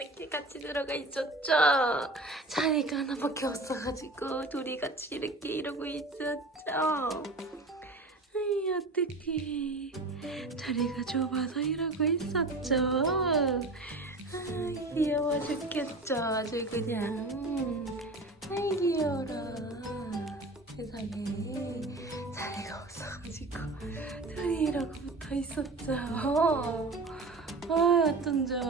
어떻게 같이 들어가 있었죠? 자리가 하나밖에 없어가지고 둘이 같이 이렇게 이러고 있었죠. 아이 어떡해. 자리가 좁아서 이러고 있었죠. 아 귀여워 죽겠죠. 아주 그냥. 아이 귀여워라. 세상에 자리가 없어가지고 둘이 이러고 붙어 있었죠. 아 어쩜 좋아.